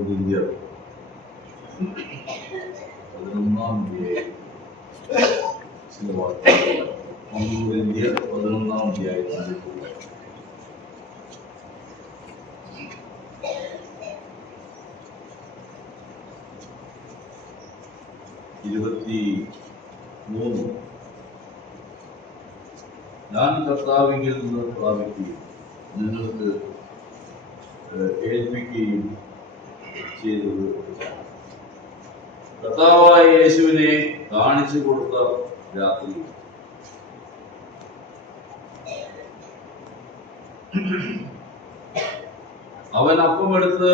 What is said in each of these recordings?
11 ചില വാർത്തകൾ 11 അധ്യായത്തിൽ 23 ഞാൻ കർത്താവിങ്കിൽ നിന്ന് പ്രാപിക്കുകയും നിങ്ങൾക്ക് ഏൽപ്പിക്കുകയും ചെയ്തത് കർത്താവായ യേശുവിനെ കാണിച്ചു കൊടുത്ത രാത്രി അവൻ അപ്പമെടുത്ത്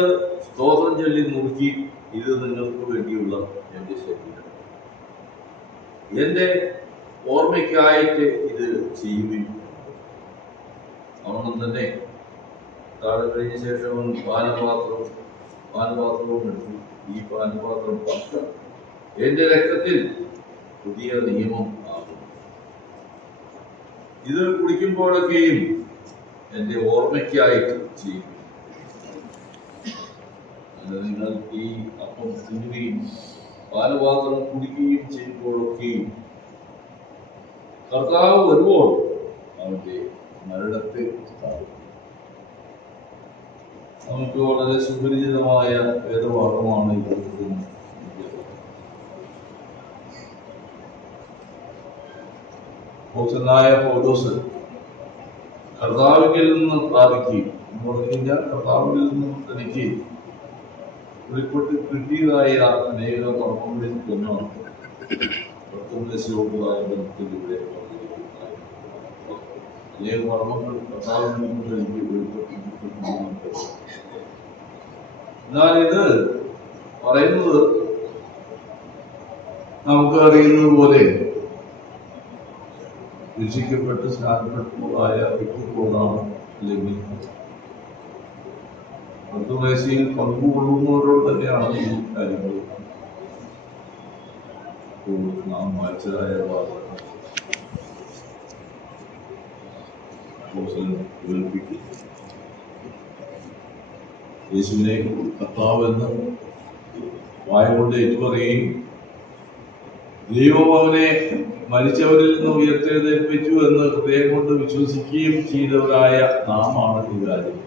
സ്തോത്രം ചൊല്ലി നുറുക്കി, ഇത് നിങ്ങൾക്ക് വേണ്ടിയുള്ള എന്റെ ശരീരം, എന്റെ ഓർമ്മയ്ക്കായിട്ട് ഇത് ചെയ്യുവിൻ. അവനും തന്നെ താഴെ കഴിഞ്ഞ ശേഷം അവൻ പാനപാത്രവും എടുത്തു. ഈ പാനപാത്രം എന്റെ രക്തത്തിൽ പുതിയ നിയമം ആകും. ഇത് കുടിക്കുമ്പോഴൊക്കെയും എന്റെ ഓർമ്മയ്ക്കായിട്ട് ചെയ്യും. നിങ്ങൾ ഈ അപ്പം തിന്നുകയും പാനപാത്രം കുടിക്കുകയും ചെയ്യുമ്പോഴൊക്കെയും കർത്താവ് വരുമ്പോൾ അവന്റെ മരണത്തെ സ്ഥാപിക്കും. നമുക്ക് വളരെ സുപരിചിതമായ വേദവാക്യമാണ് ഇത്. ഭോക്തനായ പൗലോസ് കർത്താവിൽ നിന്ന് പ്രാപിക്കുകയും എന്ന് പറഞ്ഞു കഴിഞ്ഞാൽ കർത്താവിൽ നിന്നും തനിക്ക് വെളിപ്പെട്ട് കിട്ടിയതായ അനേക കർമ്മങ്ങളിൽ ഒന്നാണ് പ്രത്യേകതയോടുള്ള ബന്ധത്തിലൂടെ അനേക കർമ്മങ്ങൾ കർത്താവിൽ നിന്ന് തനിക്ക് വെളിപ്പെട്ടിട്ടുണ്ട്. എന്നാൽ ഇത് പറയുന്നത് നമുക്ക് അറിയുന്നത് പോലെ രക്ഷിക്കപ്പെട്ട് സ്നാനപ്പെട്ടതായ വ്യക്തികളോടാണ്, അല്ലെങ്കിൽ മധ്യവയസ്സിൽ പങ്കുകൊള്ളുന്നവരോട് തന്നെയാണ് ഈ കാര്യങ്ങൾ നാം വായിച്ചതായ കേൾപ്പിക്കും. യേശുവിനെ കർത്താവെന്ന് വായുകൊണ്ട് ഏറ്റുപറയുകയും ദൈവം അവനെ മരിച്ചവരിൽ നിന്ന് ഉയർത്തെഴുന്നേൽപ്പിച്ചു എന്ന് ഹൃദയം കൊണ്ട് വിശ്വസിക്കുകയും ചെയ്തവരായ നാമാണ് ഈ കാര്യം.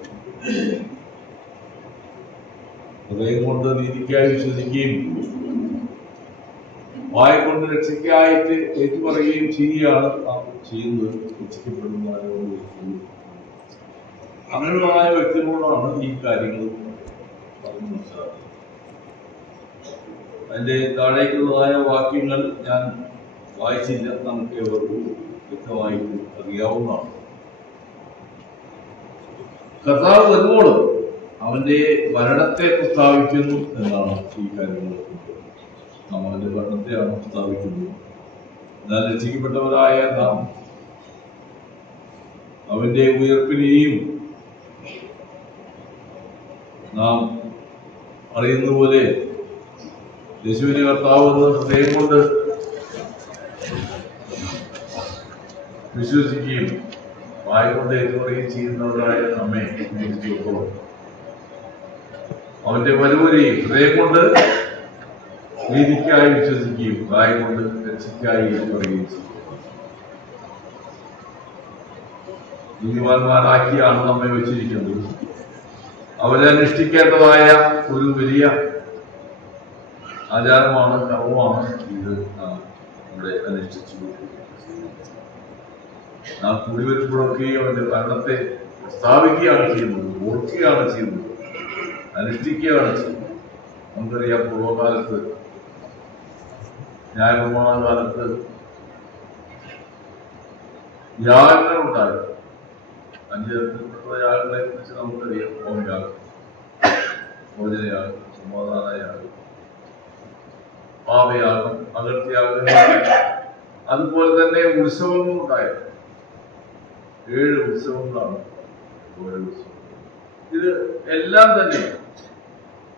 ഹൃദയം കൊണ്ട് നീതിക്കായി വിശ്വസിക്കുകയും വായ കൊണ്ട് രക്ഷയ്ക്കായിട്ട് ഏറ്റുപറയുകയും ചെയ്യുകയാണ് നാം ചെയ്യുന്നത്. രക്ഷിക്കപ്പെടുന്നതായോട് അങ്ങനെയുള്ളതായ വ്യക്തികളോടാണ് ഈ കാര്യങ്ങൾ പറഞ്ഞു മനസ്സിലാക്കുന്നത്. അതിന്റെ താഴേക്കുള്ളതായ വാക്യങ്ങൾ ഞാൻ വായിച്ചില്ല, നമുക്ക് ഏവർക്കും വ്യക്തമായിട്ട് അറിയാവുന്നതാണ്. കർത്താവ് വരുമ്പോൾ അവന്റെ മരണത്തെ പ്രസ്താവിക്കുന്നു എന്നാണ് ഈ കാര്യങ്ങൾ. നാം അവന്റെ മരണത്തെയാണ് പ്രസ്താവിക്കുന്നത്. എന്നാൽ രക്ഷിക്കപ്പെട്ടവരായ നാം അവന്റെ ഉയർപ്പിനെയും നാം അറിയുന്ന പോലെ യേശുവിനെ കർത്താവെന്ന് ഹൃദയം കൊണ്ട് വിശ്വസിക്കുകയും വായ കൊണ്ട് ഏറ്റുപറയുകയും ചെയ്യുന്നവരായ നമ്മെ സംബന്ധിച്ചിടത്തോളം അവന്റെ വരവരെയും ഹൃദയം കൊണ്ട് നീതിക്കായി വിശ്വസിക്കുകയും വായ കൊണ്ട് രക്ഷയ്ക്കായി ഏറ്റുപറയുകയും ചെയ്യും. നീതിമാന്മാരാക്കിയാണ് നമ്മെ വെച്ചിരിക്കുന്നത്. അവരെ അനുഷ്ഠിക്കേണ്ടതായ ഒരു വലിയ ആചാരമാണ്, കർമ്മമാണ് ഇത് ഇവിടെ അനുഷ്ഠിച്ചു. നാം കൂടി വരുമ്പോഴൊക്കെ അവന്റെ മരണത്തെ പ്രസ്താവിക്കുകയാണ് ചെയ്യുന്നത്, ഓർക്കുകയാണ് ചെയ്യുന്നത്, അനുഷ്ഠിക്കുകയാണ് ചെയ്യുന്നത്. നമുക്കറിയാം, പൂർവ്വകാലത്ത് ന്യായപ്രമാണ കാലത്ത് യാഗങ്ങൾ ഉണ്ടായിരുന്നു. 5 തരത്തിൽപ്പെട്ട യാഗങ്ങളെ കുറിച്ച് നമുക്കറിയാം. ഹോമയാഗം, ഭോജനയാഗം, സമാധാനയാഗം, പാപയാഗം, അകൃത്യയാഗങ്ങൾ. അതുപോലെ തന്നെ ഉത്സവങ്ങളും ഉണ്ടായിരുന്നു. 7 ഉത്സവങ്ങളാണ്. ഓരോ ഉത്സവം ഇത് എല്ലാം തന്നെ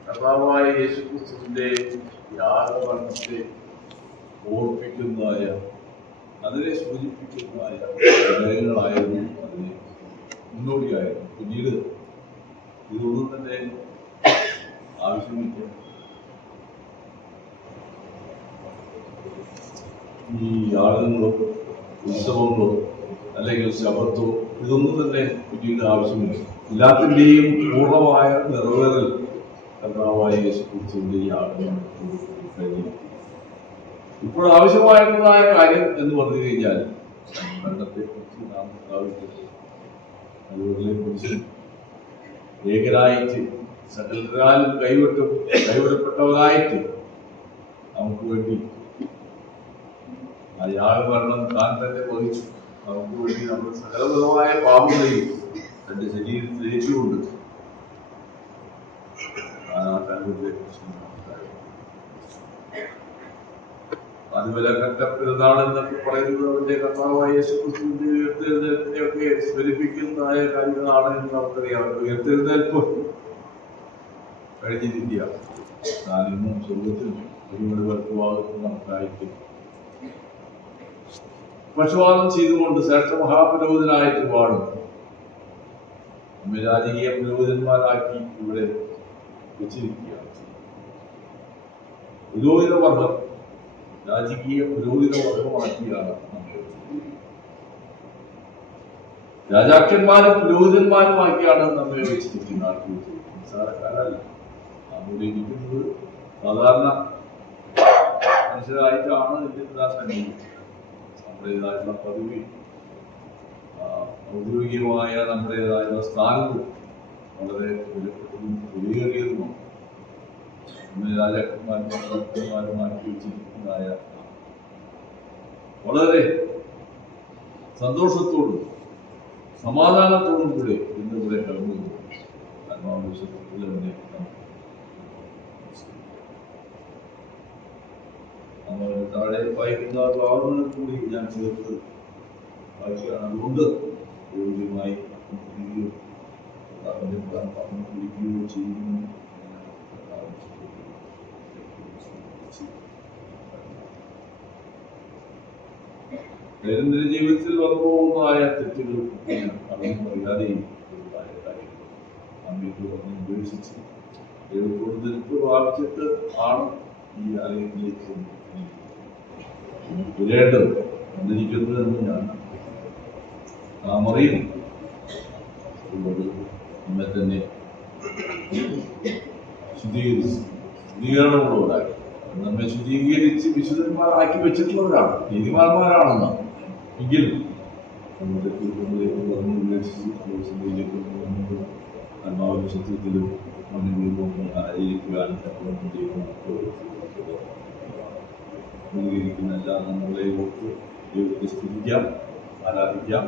കർത്താവായ യേശുക്രിസ്തുവിന്റെ യാഗമരണത്തെ ഓർപ്പിക്കുന്നതായ, അതിനെ സൂചിപ്പിക്കുന്നതായ കാര്യങ്ങളായിരുന്നു, അതിനെ മുന്നോടിയായിരുന്നു. പിന്നീട് ഇതൊന്നും തന്നെ ആവശ്യമില്ല. ഈ ആളുകളോ ഉത്സവങ്ങളോ അല്ലെങ്കിൽ ശബത്തോ ഇതൊന്നും തന്നെ പിന്നീട് ആവശ്യമില്ല. എല്ലാത്തിൻ്റെയും പൂർണ്ണമായ നിറവേറൽ കർത്താവായ യേശുക്രിസ്തുവിന്റെ ഈ ആഗമനം കഴിഞ്ഞിരിക്കുന്നു. ഇപ്പോൾ ആവശ്യമായിട്ടുള്ളതായ കാര്യം എന്ന് പറഞ്ഞു കഴിഞ്ഞാൽ മരണത്തെ കുറിച്ച് നാം അതുപോലെ കുറിച്ച് ഏകനായിട്ട് സകലരാലും കൈവിടപ്പെട്ടവരായിട്ട് നമുക്ക് വേണ്ടി ആ യാഗമരണം താൻ തന്നെ വഹിച്ചു. നമുക്ക് വേണ്ടി നമ്മൾ സകലവിധമായ പാപങ്ങളെയും തന്റെ ശരീരത്തിൽ ഏറ്റുകൊണ്ട് അതുപോലെ പെരുന്നാൾ എന്നൊക്കെ പറയുന്നത് അവന്റെ കർത്താവായ യേശുക്രിസ്തുവിന്റെ ഉയർത്തെഴുന്നേൽപ്പിനെയൊക്കെ സ്മരിപ്പിക്കുന്നതായ കാര്യങ്ങളാണ് എന്ന് നമുക്കറിയാം. ഉയർത്തെഴുന്നേൽപ്പ് കഴിഞ്ഞിരിക്കുക. താനിന്നും സ്വർഗത്തിൽ ഒരുപാട് വർക്കുവാകുന്ന നമുക്കായിട്ട് പക്ഷപാതം ചെയ്തുകൊണ്ട് ശ്രേഷ്ഠ മഹാപുരോഹിതനായിട്ട് വാഴും. നമ്മെ രാജകീയ പുരോഹിതന്മാരാക്കി ഇവിടെ വെച്ചിരിക്കുകയാണ്. പുരോഹിതവർഗം രാജകീയ പുരോഹിതവർഗമാക്കിയാണ് നമ്മൾ രാജാക്കന്മാരും പുരോഹിതന്മാരുമാക്കിയാണ് നമ്മെ വെച്ചിരിക്കുന്നത്. നിസ്സാരക്കാരല്ല. നമ്മളിവിടെ ഇരിക്കുന്നത് സാധാരണ മനുഷ്യരായിട്ടാണ് ഇതിന്റെ സന്നിധി. നമ്മുടേതായിട്ടുള്ള പദവി, ഔദ്യോഗികമായ നമ്മുടേതായിട്ടുള്ള സ്ഥാനവും വളരെ വിലപ്പെട്ടതും വിലയേറിയതുമാണ്. നമ്മെ രാജാക്കന്മാരും മാറ്റി വെച്ചിരിക്കുന്നതായ വളരെ സന്തോഷത്തോടും സമാധാനത്തോടും കൂടെ ഇന്നിവിടെ കടന്നു ആത്മാവിശ്വത്തിൽ തന്നെ നമ്മൾ താഴെ വായിക്കുന്ന ഭാവങ്ങൾ കൂടി ഞാൻ ചേർത്ത് വായിക്കുകയാണ്. അതുകൊണ്ട് യോഗ്യമായി പിടിക്കുകയോ ചെയ്യുന്നു. ദൈനംദിന ജീവിതത്തിൽ വന്നു പോകുന്നതായ തെറ്റുകൾ അതൊന്നും അറിയാതെയും കാര്യങ്ങൾ അമ്മയ്ക്ക് പറഞ്ഞ് ഉപേക്ഷിച്ച് ദൈവത്തോട് നിൽപ്പ് പ്രാപിച്ചിട്ട് ആണ് ഈ ആലയത്തിലേക്ക് വരേണ്ടത് വന്നിരിക്കുന്നത് എന്ന് ഞാൻ നാം അറിയുന്നു. അതുകൊണ്ട് നമ്മെ തന്നെ ശുദ്ധീകരണമുള്ളവരായി നമ്മെ ശുദ്ധീകരിച്ച് വിശുദ്ധന്മാരാക്കി വെച്ചിട്ടുള്ളവരാണ്, നീതിമാന്മാരാണെന്ന്. എങ്കിലും നമ്മുടെ തീർത്ഥങ്ങളിലേക്ക് വന്ന് ഉപേക്ഷിച്ച് ആത്മാവിന്റെ സത്യത്തിലും മണ്ണിലും ആയിരിക്കുവാനും എല്ലാ നമ്മളെ ദൈവത്തെ സ്തുതിക്കാം, ആരാധിക്കാം.